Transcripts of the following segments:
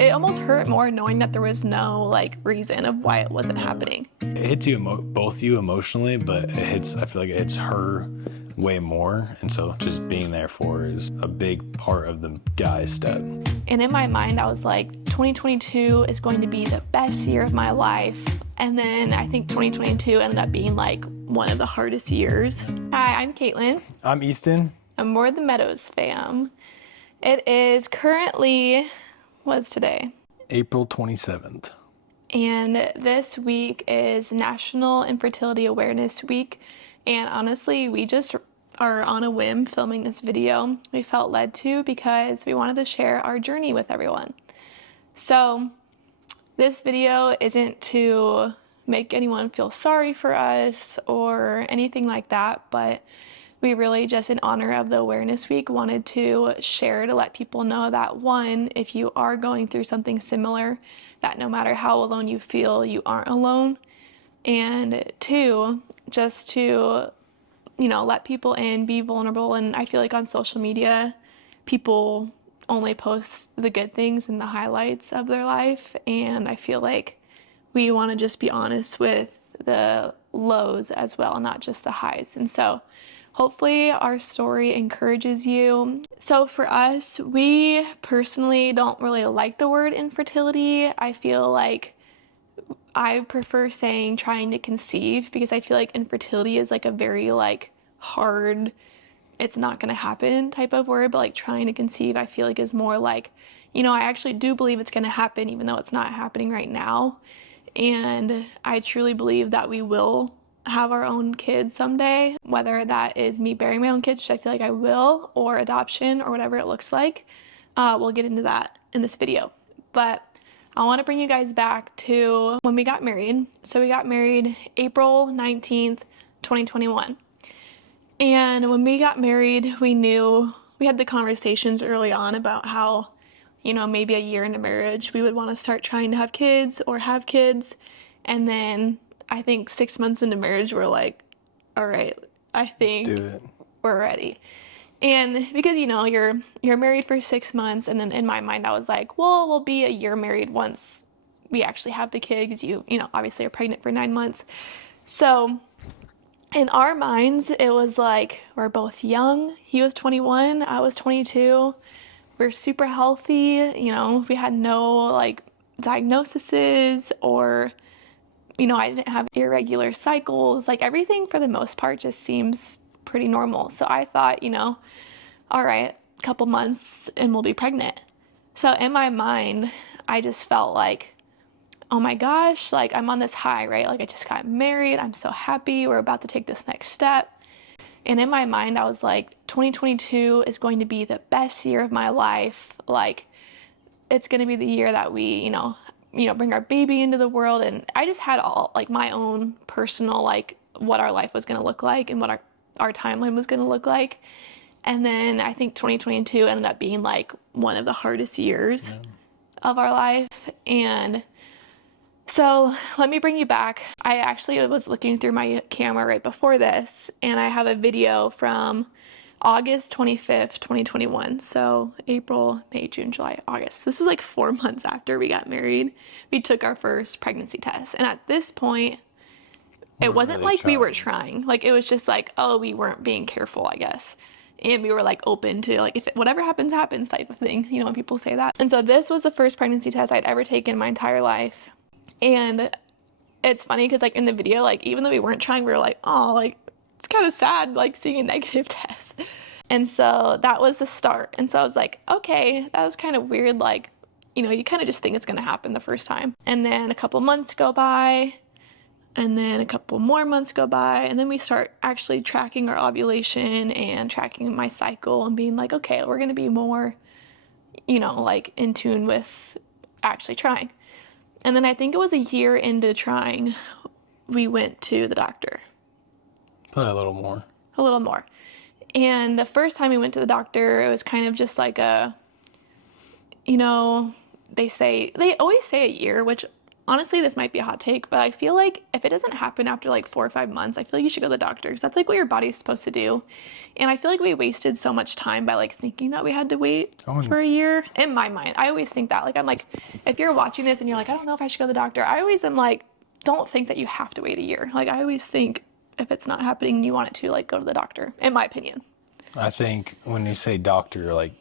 it almost hurt more knowing that there was no like reason of why it wasn't happening. It hits you both you emotionally, but I feel like it hits her way more, and so just being there for her is a big part of the guy's step. And in my mind, I was like, 2022 is going to be the best year of my life. And then I think 2022 ended up being like one of the hardest years. Hi, I'm Caitlin. I'm Easton. I'm More the Meadows fam. It is currently, what's today? April 27th. And this week is National Infertility Awareness Week. And honestly, we just are on a whim filming this video. We felt led to because we wanted to share our journey with everyone. So this video isn't to make anyone feel sorry for us or anything like that, but we really just in honor of the Awareness Week wanted to share to let people know that one, if you are going through something similar, that no matter how alone you feel, you aren't alone. And two, just to, let people in, be vulnerable. And I feel like on social media, people only post the good things and the highlights of their life. And I feel like we want to just be honest with the lows as well, not just the highs. And so hopefully our story encourages you. So for us, we personally don't really like the word infertility. I feel like I prefer saying trying to conceive, because I feel like infertility is like a very like hard, it's not going to happen type of word, but like trying to conceive I feel like is more like, I actually do believe it's going to happen even though it's not happening right now. And I truly believe that we will have our own kids someday, whether that is me bearing my own kids, which I feel like I will, or adoption or whatever it looks like. We'll get into that in this video. But I want to bring you guys back to when we got married. So we got married April 19th, 2021. And when we got married, we had the conversations early on about how, maybe a year into marriage, we would want to start trying to have kids or have kids. And then I think 6 months into marriage, we're like, all right, I think Let's do it. We're ready. And because, you're married for 6 months, and then in my mind, I was like, well, we'll be a year married once we actually have the kid, because you obviously are pregnant for 9 months. So in our minds, it was like, we're both young. He was 21, I was 22. We're super healthy. We had no like diagnoses or, I didn't have irregular cycles. Like everything for the most part just seems pretty normal. So I thought, all right, a couple months and we'll be pregnant. So in my mind, I just felt like, oh my gosh, like I'm on this high, right? Like I just got married. I'm so happy. We're about to take this next step. And in my mind, I was like, 2022 is going to be the best year of my life. Like it's going to be the year that we, bring our baby into the world. And I just had all like my own personal, like what our life was going to look like and what our timeline was going to look like. And then I think 2022 ended up being like one of the hardest years of our life. And so let me bring you back. I actually was looking through my camera right before this, and I have a video from August 25th, 2021. So April, May, June, July, August. This was like 4 months after we got married. We took our first pregnancy test. And at this point, it wasn't really like we were trying. Like it was just like, oh, we weren't being careful, I guess. And we were like open to like, if whatever happens, happens type of thing. When people say that. And so this was the first pregnancy test I'd ever taken in my entire life. And it's funny because like in the video, like even though we weren't trying, we were like, oh, like it's kind of sad like seeing a negative test. And so that was the start. And so I was like, okay, that was kind of weird. Like, you kind of just think it's going to happen the first time. And then a couple months go by, and then a couple more months go by, and then we start actually tracking our ovulation and tracking my cycle and being like, okay, we're going to be more, like in tune with actually trying. And then I think it was a year into trying, we went to the doctor. Probably a little more. A little more. And the first time we went to the doctor, it was kind of just like they always say a year, which honestly, this might be a hot take, but I feel like if it doesn't happen after like 4 or 5 months, I feel like you should go to the doctor, because that's like what your body's supposed to do. And I feel like we wasted so much time by like thinking that we had to wait for a year. In my mind, I always think that. Like, I'm like, if you're watching this and you're like, I don't know if I should go to the doctor, I always am like, don't think that you have to wait a year. Like, I always think if it's not happening and you want it to, like, go to the doctor, in my opinion. I think when you say doctor, like,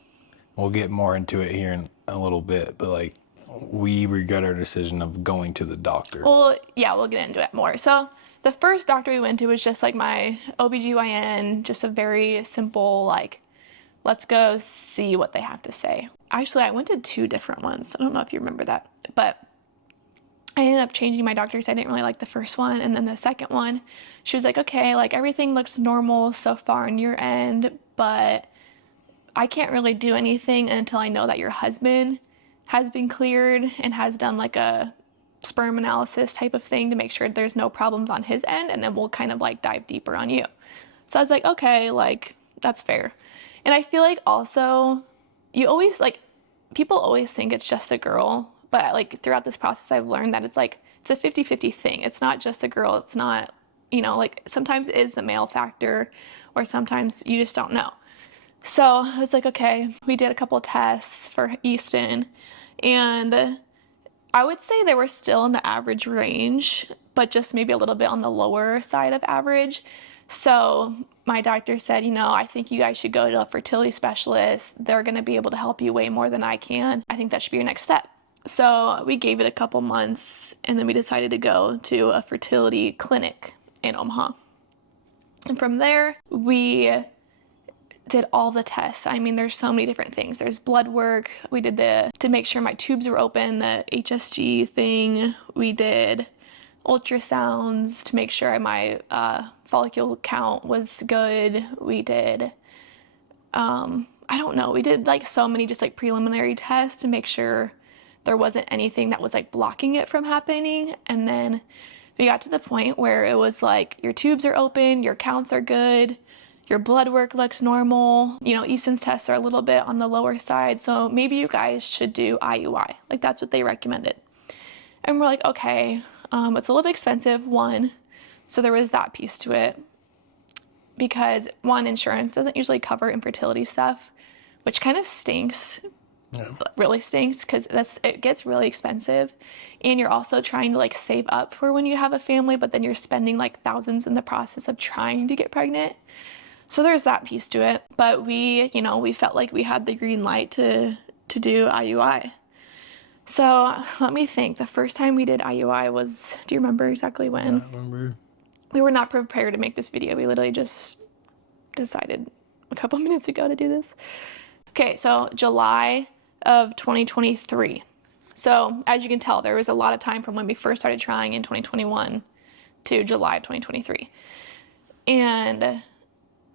we'll get more into it here in a little bit, but like, we regret our decision of going to the doctor. Well, yeah, we'll get into it more. So the first doctor we went to was just like my OBGYN, just a very simple, like, let's go see what they have to say. Actually, I went to 2 different ones. I don't know if you remember that, but I ended up changing my doctors. I didn't really like the first one. And then the second one, she was like, okay, like everything looks normal so far on your end, but I can't really do anything until I know that your husband has been cleared and has done like a sperm analysis type of thing to make sure there's no problems on his end, and then we'll kind of like dive deeper on you. So I was like, okay, like that's fair. And I feel like also you always like, people always think it's just a girl, but like throughout this process I've learned that it's like it's a 50-50 thing. It's not just a girl. It's not, you know, like sometimes it is the male factor, or sometimes you just don't know. So I was like, okay, we did a couple tests for Easton, and I would say they were still in the average range, but just maybe a little bit on the lower side of average. So my doctor said, you know, I think you guys should go to a fertility specialist. They're going to be able to help you way more than I can. I think that should be your next step. So we gave it a couple months, and then we decided to go to a fertility clinic in Omaha. And from there, we did all the tests. I mean, there's so many different things. There's blood work. We did to make sure my tubes were open, the HSG thing. We did ultrasounds to make sure my follicle count was good. We did, I don't know, we did like so many just like preliminary tests to make sure there wasn't anything that was like blocking it from happening. And then we got to the point where it was like, your tubes are open, your counts are good, your blood work looks normal. You know, Easton's tests are a little bit on the lower side, so maybe you guys should do IUI. Like, that's what they recommended. And we're like, okay, it's a little bit expensive, one. So there was that piece to it. Because, one, insurance doesn't usually cover infertility stuff, which kind of stinks. Yeah. Really stinks, because it gets really expensive. And you're also trying to like save up for when you have a family, but then you're spending like thousands in the process of trying to get pregnant. So there's that piece to it. But we, you know, we felt like we had the green light to do IUI. So let me think. The first time we did IUI was, do you remember exactly when? I remember. We were not prepared to make this video. We literally just decided a couple minutes ago to do this. Okay, so July of 2023. So as you can tell, there was a lot of time from when we first started trying in 2021 to July of 2023. And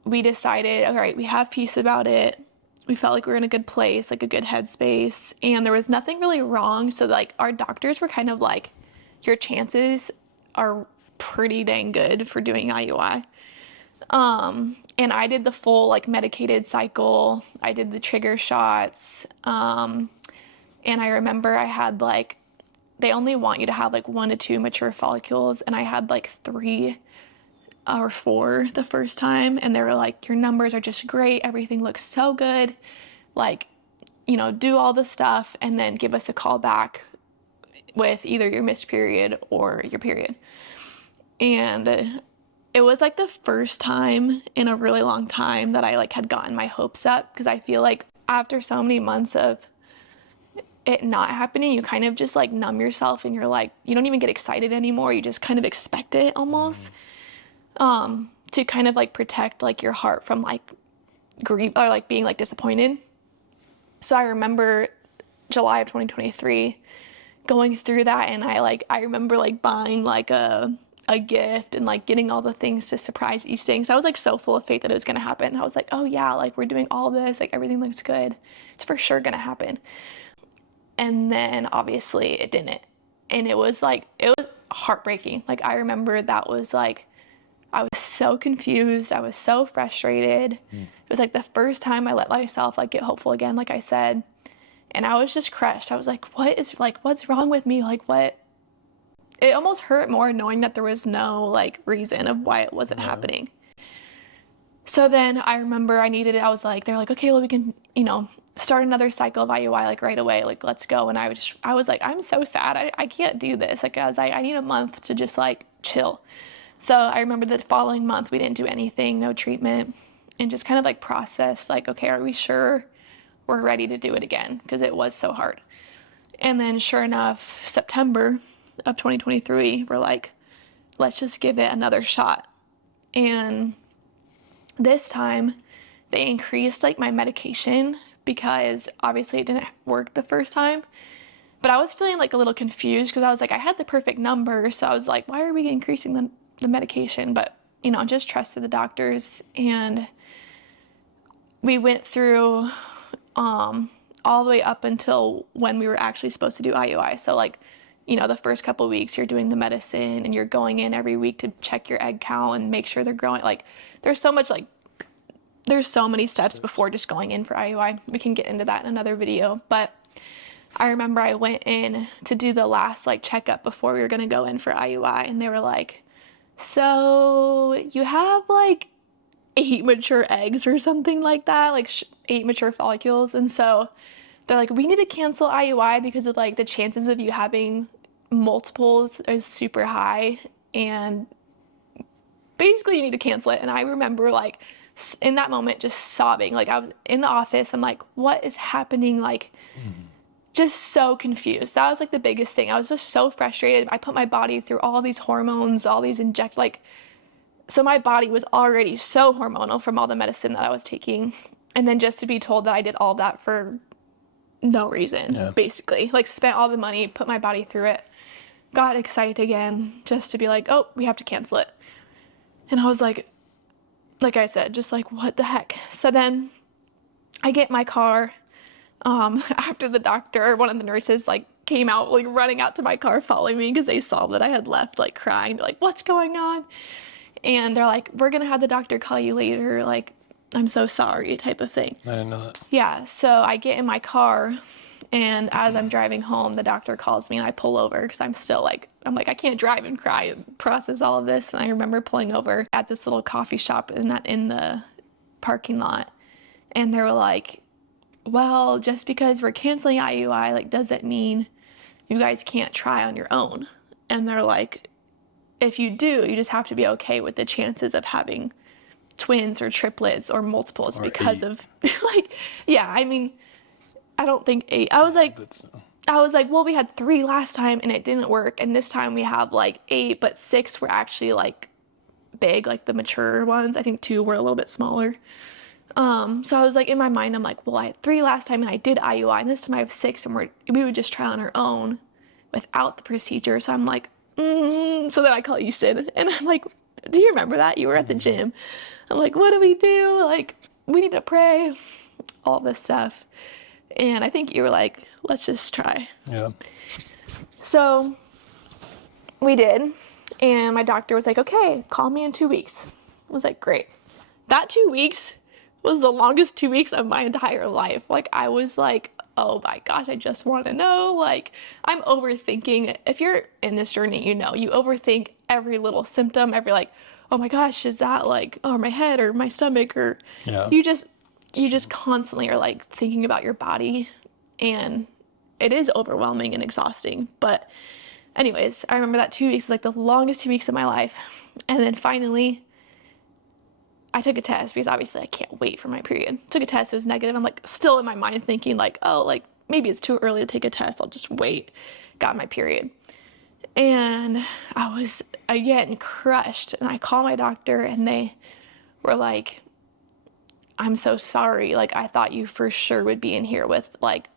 we decided, all right, we have peace about it. We felt like we were in a good place, like a good headspace, and there was nothing really wrong. So like our doctors were kind of like, your chances are pretty dang good for doing IUI. And I did the full like medicated cycle. I did the trigger shots. And I remember I had like, they only want you to have like 1 to 2 mature follicles, and I had like 3 or 4 the first time, and they were like, your numbers are just great, everything looks so good, like, you know, do all the stuff and then give us a call back with either your missed period or your period. And it was like the first time in a really long time that I like had gotten my hopes up, because I feel like after so many months of it not happening, you kind of just like numb yourself, and you're like, you don't even get excited anymore, you just kind of expect it almost. To kind of like protect like your heart from like grief or like being like disappointed. So I remember July of 2023 going through that, and I remember like buying like a gift and like getting all the things to surprise Easton. So I was like so full of faith that it was gonna happen. I was like, oh yeah, like we're doing all this, like everything looks good, it's for sure gonna happen. And then obviously it didn't, and it was heartbreaking. Like I remember that was like, I was so confused. I was so frustrated. It was like the first time I let myself like get hopeful again, like I said. And I was just crushed. I was like, what's wrong with me? Like, what it almost hurt more knowing that there was no like reason of why it wasn't happening. So then I remember I was like, they're like, okay, well, we can, start another cycle of IUI like right away, like let's go. And I was like, I'm so sad. I can't do this. Like I need a month to just like chill. So I remember the following month we didn't do anything, no treatment, and just kind of like process like, okay, are we sure we're ready to do it again? Because it was so hard. And then sure enough, September of 2023, we're like, let's just give it another shot. And this time they increased like my medication because obviously it didn't work the first time. But I was feeling like a little confused because I was like, I had the perfect number. So I was like, why are we increasing the medication? But, just trusted the doctors. And we went through all the way up until when we were actually supposed to do IUI. So like, the first couple of weeks you're doing the medicine and you're going in every week to check your egg count and make sure they're growing. Like there's so many steps before just going in for IUI. We can get into that in another video. But I remember I went in to do the last like checkup before we were going to go in for IUI. And they were like, so you have like 8 mature eggs or something like that, like 8 mature follicles. And so they're like, we need to cancel IUI because of like the chances of you having multiples is super high. And basically you need to cancel it. And I remember like in that moment just sobbing. Like I was in the office. I'm like, what is happening? Like just so confused. That was like the biggest thing. I was just so frustrated. I put my body through all these hormones, all these so my body was already so hormonal from all the medicine that I was taking. And then just to be told that I did all that for no reason, basically. Like spent all the money, put my body through it, got excited again just to be like, oh, we have to cancel it. And I was like I said, just like, what the heck? So then I get in my car after the doctor, one of the nurses like came out, like running out to my car following me because they saw that I had left, like crying. They're like, what's going on? And they're like, we're going to have the doctor call you later. Like, I'm so sorry type of thing. I didn't know that. Yeah. So I get in my car and as I'm driving home, the doctor calls me and I pull over because I'm still like, I can't drive and cry and process all of this. And I remember pulling over at this little coffee shop in the parking lot. And they were like, well, just because we're canceling IUI, like, doesn't mean you guys can't try on your own. And they're like, if you do, you just have to be okay with the chances of having twins or triplets or multiples or because 8. of like, yeah, I mean, I don't think 8. I was like, well, we had 3 last time and it didn't work. And this time we have like 8, but 6 were actually like big, like the mature ones. I think 2 were a little bit smaller. So I was like, in my mind, I'm like, well, I had 3 last time and I did IUI and this time I have 6 and we would just try on our own without the procedure. So I'm like, so then I call you Sid and I'm like, do you remember that? You were at the gym. I'm like, what do we do? Like, we need to pray, all this stuff. And I think you were like, let's just try. Yeah. So we did. And my doctor was like, okay, call me in 2 weeks. I was like, great. That 2 weeks was the longest 2 weeks of my entire life. Like, I was like, oh my gosh, I just want to know. Like, I'm overthinking. If you're in this journey, you overthink every little symptom, every like, oh my gosh, is that like, oh, my head or my stomach or you just constantly are like thinking about your body, and it is overwhelming and exhausting. But anyways, I remember that 2 weeks was like the longest 2 weeks of my life. And then finally I took a test because obviously I can't wait for my period. Took a test, it was negative. I'm like still in my mind thinking like, oh, like maybe it's too early to take a test. I'll just wait. Got my period. And I was again crushed. And I called my doctor and they were like, I'm so sorry. Like, I thought you for sure would be in here with like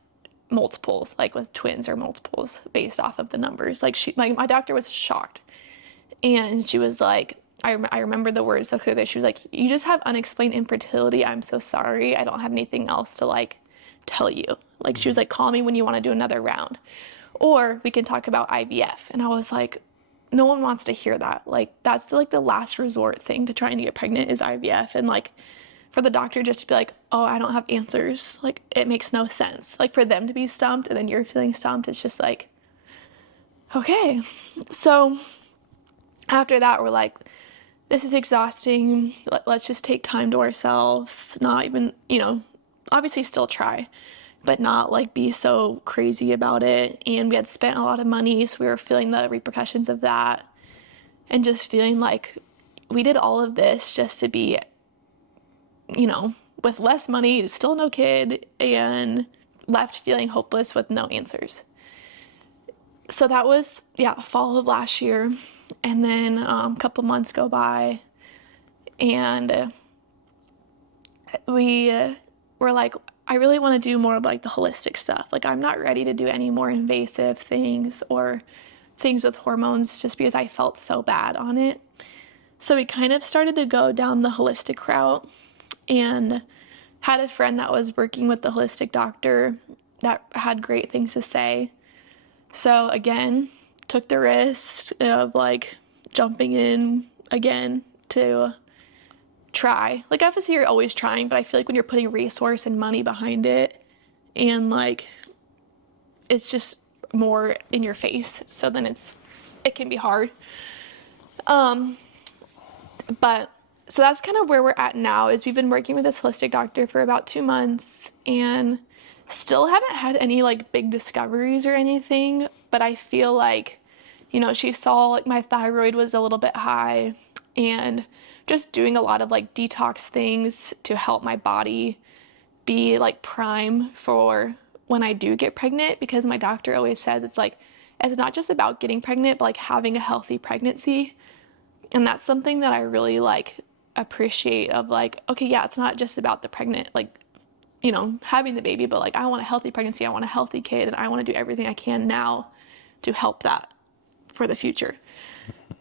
multiples, like with twins or multiples based off of the numbers. Like my doctor was shocked. And she was like, I remember the words so clearly. She was like, you just have unexplained infertility. I'm so sorry. I don't have anything else to like tell you. Like, she was like, call me when you want to do another round. Or we can talk about IVF. And I was like, no one wants to hear that. Like, that's the last resort thing to trying to get pregnant is IVF. And like, for the doctor just to be like, oh, I don't have answers. Like, it makes no sense. Like, for them to be stumped and then you're feeling stumped, it's just like, Okay, so after that, we're like, this is exhausting. Let's just take time to ourselves, not even, obviously still try, but not like be so crazy about it. And we had spent a lot of money, so we were feeling the repercussions of that and just feeling like we did all of this just to be, with less money, still no kid, and left feeling hopeless with no answers. So that was, fall of last year. And then a couple months go by, and we were like, I really want to do more of like the holistic stuff. Like, I'm not ready to do any more invasive things or things with hormones just because I felt so bad on it. So we kind of started to go down the holistic route and had a friend that was working with the holistic doctor that had great things to say. So again, took the risk of like jumping in again to try. Like, obviously you're always trying, but I feel like when you're putting resource and money behind it and like it's just more in your face, so then it can be hard. But so that's kind of where we're at now. Is we've been working with this holistic doctor for about 2 months and still haven't had any like big discoveries or anything, but I feel like, she saw like my thyroid was a little bit high, and just doing a lot of like detox things to help my body be like prime for when I do get pregnant, because my doctor always says it's not just about getting pregnant, but like having a healthy pregnancy. And that's something that I really like appreciate of like, okay, yeah, it's not just about the pregnant, like, having the baby, but like I want a healthy pregnancy, I want a healthy kid, and I want to do everything I can now to help that for the future.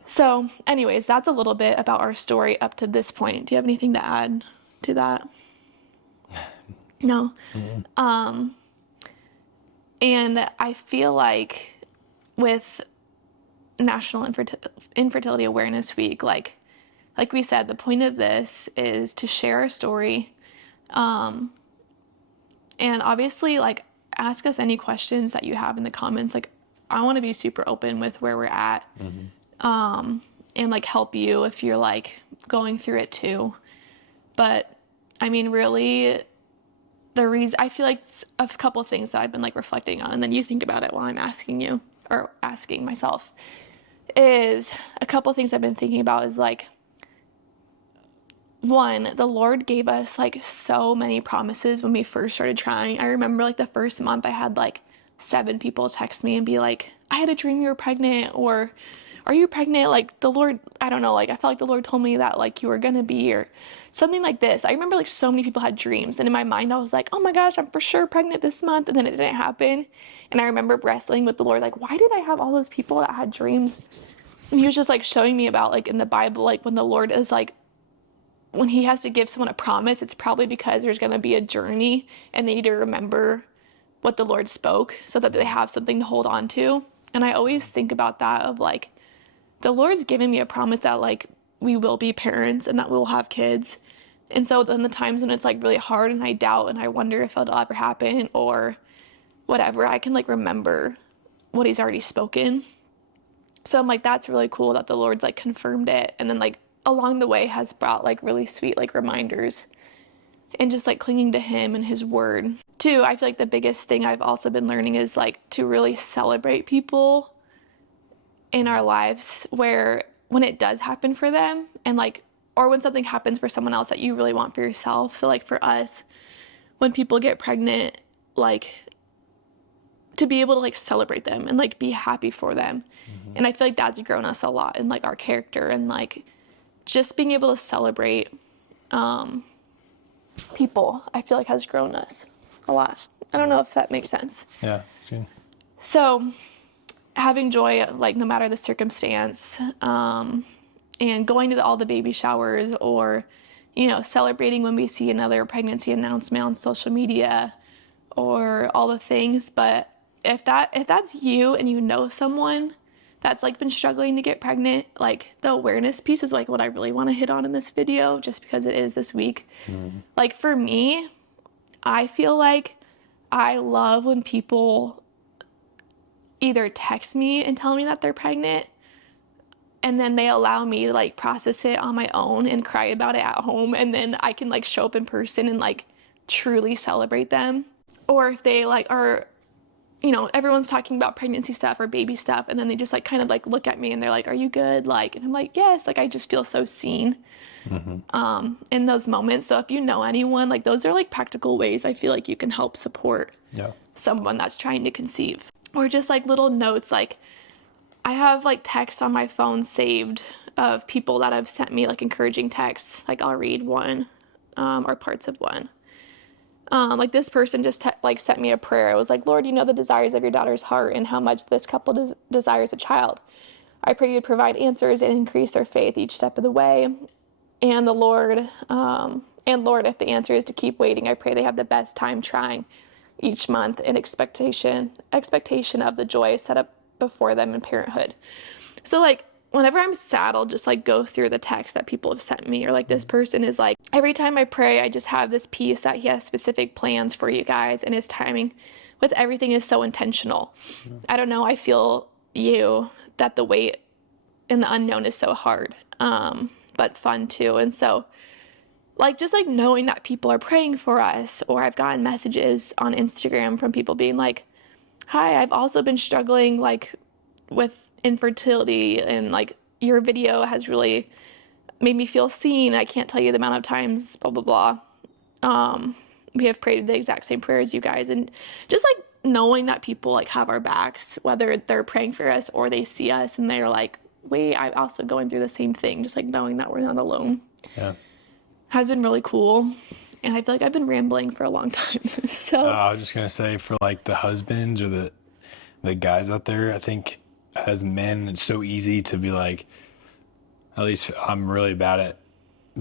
So, anyways, that's a little bit about our story up to this point. Do you have anything to add to that? No. And I feel like with National Infertility Awareness Week, like we said, the point of this is to share our story, and obviously, like, ask us any questions that you have in the comments. Like, I want to be super open with where we're at, and like help you if you're like going through it too. But I mean, really, the reason I feel like it's a couple of things that I've been like reflecting on, and then you think about it while I'm asking you or asking myself, is a couple of things I've been thinking about is like, one, the Lord gave us like so many promises when we first started trying. I remember like the first month I had like 7 people text me and be like, I had a dream you were pregnant, or are you pregnant? Like, the Lord, I don't know, like I felt like the Lord told me that like you were gonna be, or something like this. I remember like so many people had dreams, and in my mind I was like, oh my gosh, I'm for sure pregnant this month, and then it didn't happen. And I remember wrestling with the Lord, like, why did I have all those people that had dreams? And he was just like showing me about like in the Bible, like when the Lord is like, when he has to give someone a promise, it's probably because there's going to be a journey and they need to remember what the Lord spoke so that they have something to hold on to. And I always think about that of like, the Lord's given me a promise that like we will be parents and that we'll have kids. And so then the times when it's like really hard and I doubt and I wonder if it'll ever happen or whatever, I can like remember what he's already spoken. So I'm like, that's really cool that the Lord's like confirmed it. And then like along the way has brought like really sweet like reminders, and just like clinging to him and his word. Too, I feel like the biggest thing I've also been learning is like to really celebrate people in our lives where when it does happen for them, and like, or when something happens for someone else that you really want for yourself. So like for us, when people get pregnant, like to be able to like celebrate them and like be happy for them. And I feel like that's grown us a lot in like our character, and like just being able to celebrate people, I feel like has grown us a lot. I don't know if that makes sense. Yeah. Sure. So having joy, like no matter the circumstance, and going to all the baby showers, or, celebrating when we see another pregnancy announcement on social media, or all the things. But if that's you and you know someone that's like been struggling to get pregnant, like the awareness piece is like what I really want to hit on in this video, just because it is this week. Like for me, I feel like I love when people, either text me and tell me that they're pregnant, and then they allow me to like process it on my own and cry about it at home, and then I can like show up in person and like truly celebrate them. Or if they like are, everyone's talking about pregnancy stuff or baby stuff, and then they just like kind of like look at me and they're like, "Are you good?" Like, and I'm like, "Yes." Like, I just feel so seen in those moments. So if you know anyone, like, those are like practical ways I feel like you can help support someone that's trying to conceive. Or just like little notes, like I have like texts on my phone saved of people that have sent me like encouraging texts. Like, I'll read one or parts of one. Like this person just like sent me a prayer. It was like, "Lord, you know the desires of your daughter's heart and how much this couple desires a child. I pray you'd provide answers and increase their faith each step of the way. And Lord, if the answer is to keep waiting, I pray they have the best time trying each month in expectation of the joy set up before them in parenthood." So like whenever I'm sad, I'll just like go through the text that people have sent me, or like this person is like, "Every time I pray, I just have this peace that he has specific plans for you guys, and his timing with everything is so intentional. I don't know, I feel that the wait and the unknown is so hard, but fun too." And so like just like knowing that people are praying for us, or I've gotten messages on Instagram from people being like, "Hi, I've also been struggling like with infertility, and like your video has really made me feel seen. I can't tell you the amount of times blah blah blah. We have prayed the exact same prayer as you guys." And just like knowing that people like have our backs, whether they're praying for us or they see us and they're like, "Wait, I'm also going through the same thing," just like knowing that we're not alone has been really cool. And I feel like I've been rambling for a long time. So I was just gonna say, for like the husbands or the guys out there, I think as men it's so easy to be like, at least I'm really bad at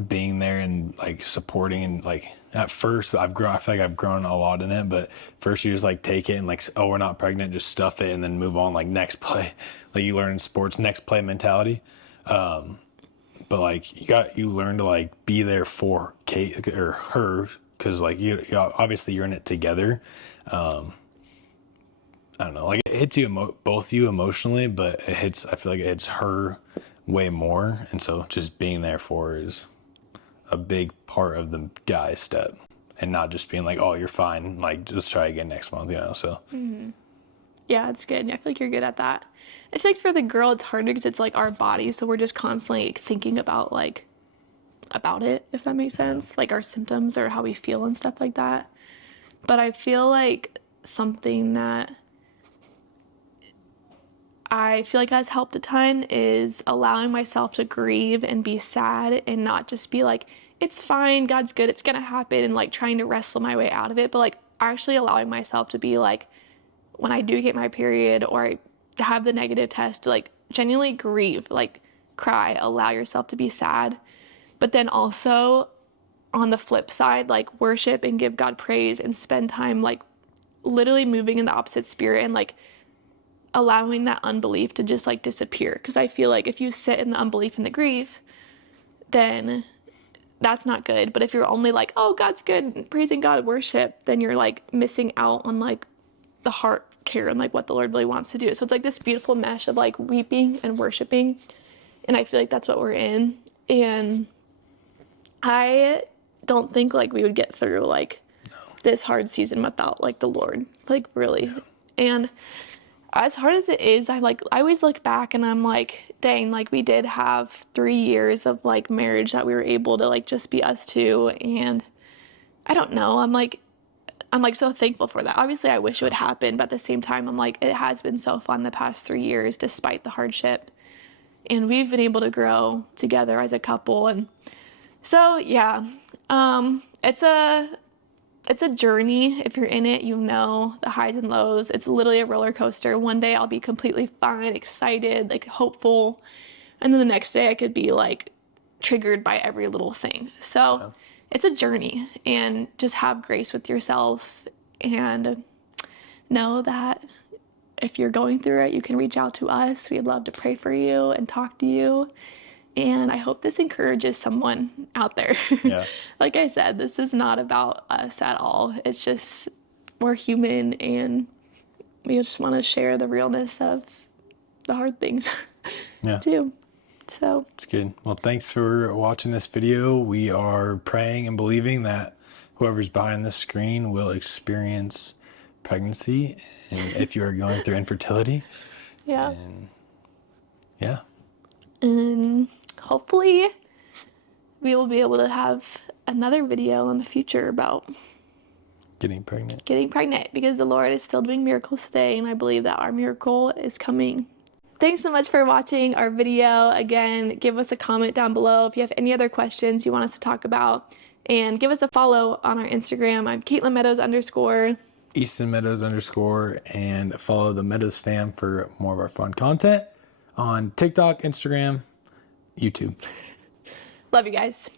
being there and like supporting, and like at first I feel like I've grown a lot in it, but first you just like take it and like, "Oh, we're not pregnant," just stuff it and then move on, like next play. Like you learn in sports, next play mentality. But like you learn to like be there for Kate or her, because like you obviously you're in it together. I don't know, like it hits you both you emotionally, but I feel like it hits her way more, and so just being there for her is a big part of the guy's step, and not just being like, "Oh, you're fine, like just try again next month," so yeah, it's good. I feel like you're good at that. I feel like for the girl, it's harder because it's like our body, so we're just constantly thinking about like about it, if that makes sense, like our symptoms or how we feel and stuff like that. But I feel like something that I feel like has helped a ton is allowing myself to grieve and be sad, and not just be like, "It's fine, God's good, it's gonna happen," and like trying to wrestle my way out of it, but like actually allowing myself to be like, when I do get my period or I have the negative test, to like genuinely grieve, like cry, allow yourself to be sad. But then also on the flip side, like worship and give God praise and spend time like literally moving in the opposite spirit, and like allowing that unbelief to just like disappear. Because I feel like if you sit in the unbelief and the grief, then that's not good. But if you're only like, "Oh, God's good, praising God, worship," then you're like missing out on like the heart care and like what the Lord really wants to do. So it's like this beautiful mesh of like weeping and worshiping. And I feel like that's what we're in. And I don't think like we would get through like this hard season without like the Lord, like really. And as hard as it is, I always look back and I'm like, dang, like we did have 3 years of like marriage that we were able to like just be us two. And I don't know, I'm like so thankful for that. Obviously I wish it would happen, but at the same time I'm like, it has been so fun the past 3 years despite the hardship, and we've been able to grow together as a couple. And so yeah, it's a journey. If you're in it, the highs and lows. It's literally a roller coaster. One day I'll be completely fine, excited, like hopeful, and then the next day I could be like triggered by every little thing. So it's a journey, and just have grace with yourself, and know that if you're going through it, you can reach out to us. We'd love to pray for you and talk to you. And I hope this encourages someone out there. Yeah. Like I said, this is not about us at all. It's just we're human, and we just want to share the realness of the hard things Yeah. too. So It's good. Well, thanks for watching this video. We are praying and believing that whoever's behind this screen will experience pregnancy, and if you are going through infertility. yeah. And yeah. And hopefully we will be able to have another video in the future about Getting pregnant. because the Lord is still doing miracles today, and I believe that our miracle is coming. Thanks so much for watching our video. Again, give us a comment down below if you have any other questions you want us to talk about, and give us a follow on our Instagram. I'm _. Easton Meadows _, and follow the Meadows fam for more of our fun content on TikTok, Instagram, YouTube. Love you guys.